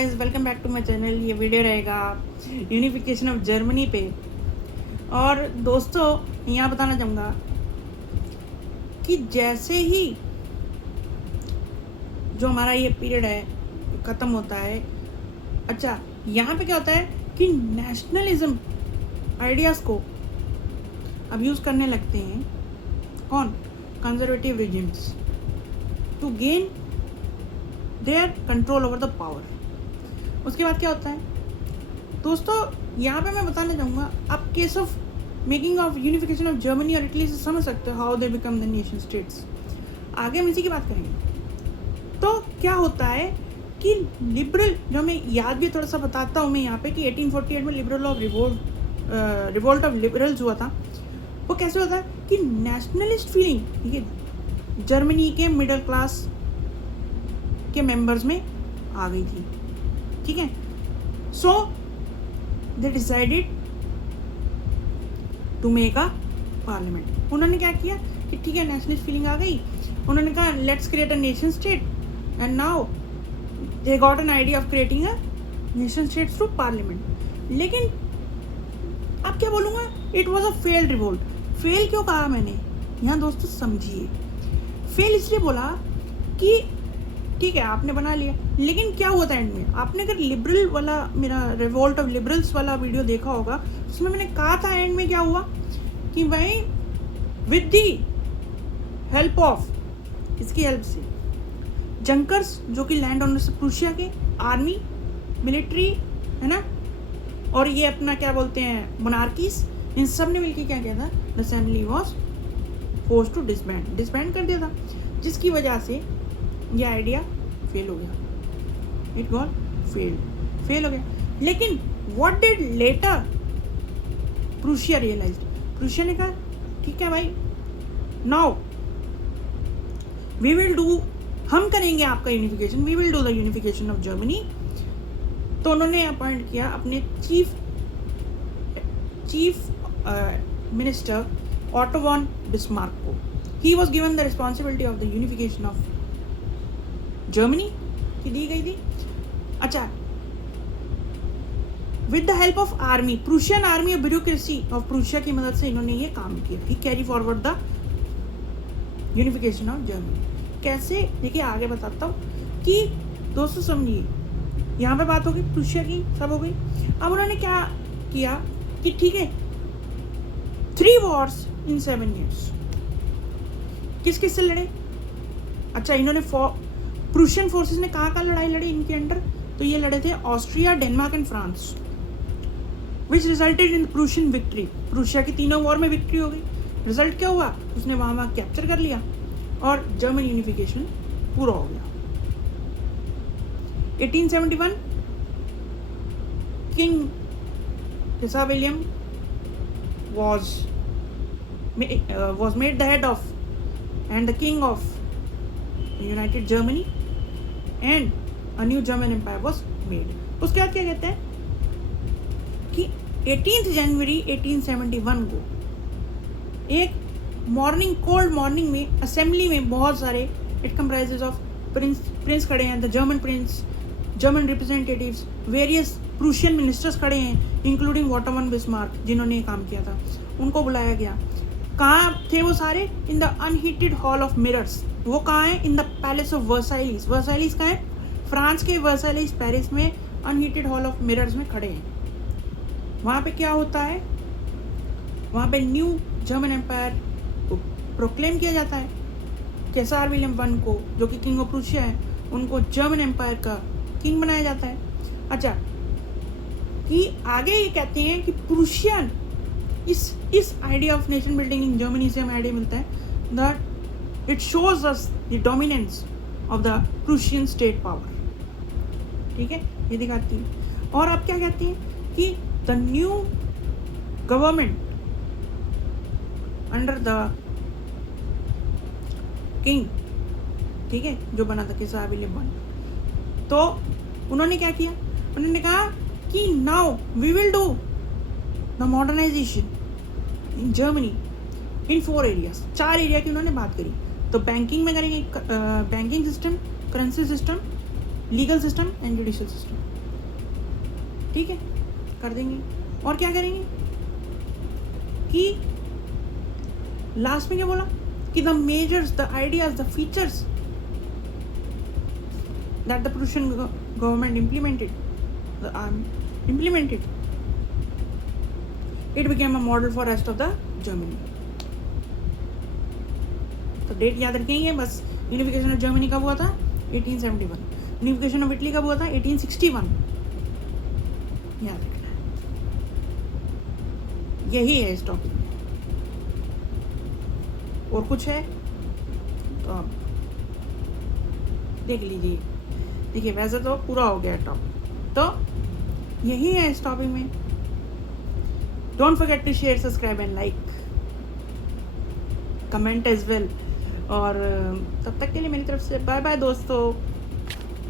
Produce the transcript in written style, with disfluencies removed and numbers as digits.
Guys, welcome back to my channel. ये video रहेगा unification of Germany पे। और दोस्तों, यहाँ बताना चाहूँगा कि जैसे ही जो हमारा ये पीरियड है ख़त्म होता है, अच्छा यहाँ पे क्या होता है कि नेशनलिज्म आइडियाज़ को अब यूज़ करने लगते हैं कौन? Conservative regimes to gain their control over the power. उसके बाद क्या होता है दोस्तों, यहाँ पे मैं बताना चाहूँगा, आप case of making of unification of Germany और इटली से समझ सकते हो how they become the nation states. आगे हम इसी की बात करेंगे। तो क्या होता है कि लिबरल, जो मैं याद भी थोड़ा सा बताता हूँ मैं यहाँ पे, कि 1848 में liberal of revolt of liberals हुआ था। वो कैसे होता है कि नेशनलिस्ट फीलिंग, ठीक है, जर्मनी के मिडिल क्लास के मेंबर्स में आ गई थी, ठीक है। So they decided to make a parliament. उन्होंने क्या किया कि ठीक है, नेशनलिस्ट फीलिंग आ गई, उन्होंने कहा let's create a nation state, and now they got an idea of creating a nation state through parliament. लेकिन अब क्या बोलूँगा, it was a failed revolt. Fail क्यों कहा मैंने यहाँ दोस्तों, समझिए। फेल इसलिए बोला कि ठीक है आपने बना लिया, लेकिन क्या हुआ था एंड में? आपने अगर लिबरल वाला मेरा रिवोल्ट ऑफ लिबरल्स वाला वीडियो देखा होगा, उसमें मैंने कहा था एंड में क्या हुआ कि भाई विद दी हेल्प ऑफ, इसकी हेल्प से जंकर्स, जो कि लैंड ओनर्स प्रूशिया के, आर्मी, मिलिट्री, है ना, और ये अपना क्या बोलते हैं मोनार्कीज, इन सब ने मिलकर क्या किया था, the assembly was force to disband कर दिया था, जिसकी वजह से ये आइडिया फेल हो गया। इट गॉट फेल हो गया। लेकिन what did later Prussia realized? Prussia ने कहा ठीक है भाई, नाउ वी विल डू, हम करेंगे आपका unification, we will do the unification of Germany. तो उन्होंने अपॉइंट किया अपने chief minister Otto von Bismarck को। He was given the responsibility of the unification of Germany की दी गई थी। अच्छा, with the help of army, Prussian army और ब्यूरोक्रेसी ऑफ प्रूशिया की मदद से इन्होंने ये काम किया। He carry forward the unification of Germany. कैसे, देखिए आगे बताता हूँ कि दोस्तों समझिए, यहाँ पे बात हो गई प्रूशिया की, सब हो गई। अब उन्होंने क्या किया कि ठीक है, 3 wars in 7 years। किस किस से लड़े? अच्छा, इन्होंने प्रूशियन फोर्सेस ने कहाँ लड़ाई लड़ी इनके अंडर? तो ये लड़े थे Austria, Denmark and France, which resulted in Prussian victory. Prussia की तीनों वॉर में विक्ट्री हो गई। रिजल्ट क्या हुआ? उसने वहाँ कैप्चर कर लिया और जर्मन यूनिफिकेशन पूरा हो गया। 1871 किंग हिसा William was made the head of and the king of United Germany, and a new German empire was made। उसके बाद क्या कहते हैं कि 18 जनवरी 1871 को एक मॉर्निंग, कोल्ड मॉर्निंग में असेंबली में बहुत सारे, इट कंप्राइजेज ऑफ प्रिंस खड़े हैं, the German Prince, German representatives, various Prussian ministers खड़े हैं, इंक्लूडिंग ऑटो वॉन बिस्मार्क, जिन्होंने ये काम किया था, उनको बुलाया गया। कहाँ थे वो सारे? In the unheated hall of mirrors. वो कहाँ है? In the palace of Versailles. Versailles कहाँ है? फ्रांस के वर्साइलिस पेरिस में अनहीटेड हॉल ऑफ मिरर्स में खड़े हैं। वहाँ पे क्या होता है? वहाँ पे न्यू जर्मन एम्पायर को प्रोक्लेम किया जाता है। केसार विलियम वन को, जो कि किंग ऑफ प्रूशिया है, उनको जर्मन एम्पायर का किंग बनाया जाता है। अच्छा, कि आगे ये कहते हैं कि प्रूशियन, इस idea of nation building in Germany से हमें आइडिया मिलता है that it shows us the dominance of the Prussian state power. ठीक है, ये दिखाती है। और आप क्या कहते हैं कि the new government under the king, ठीक है, जो बना था केसार विलियम वन, तो उन्होंने क्या किया? उन्होंने कहा कि now we will do the modernization in Germany in 4 areas. 4 area की उन्होंने बात करी। तो बैंकिंग में करेंगे, banking system, currency system, legal system and judicial system, ठीक है, कर देंगे। और क्या करेंगे कि लास्ट में क्या बोला कि the measures, the ideas, the features that the Prussian government implemented, it became a model for rest of the Germany. तो डेट याद रखेंगे बस। यूनिफिकेशन ऑफ जर्मनी कब हुआ था? 1871। यूनिफिकेशन ऑफ इटली कब हुआ था? 1861। याद रखना है, यही है इस टॉपिक में। और कुछ है तो आप देख लीजिए। देखिए वैसे तो पूरा हो गया टॉपिक, तो यही है इस टॉपिक में। Don't forget to share, subscribe and like, comment as well. और तब तक के लिए मेरी तरफ से बाय बाय दोस्तों।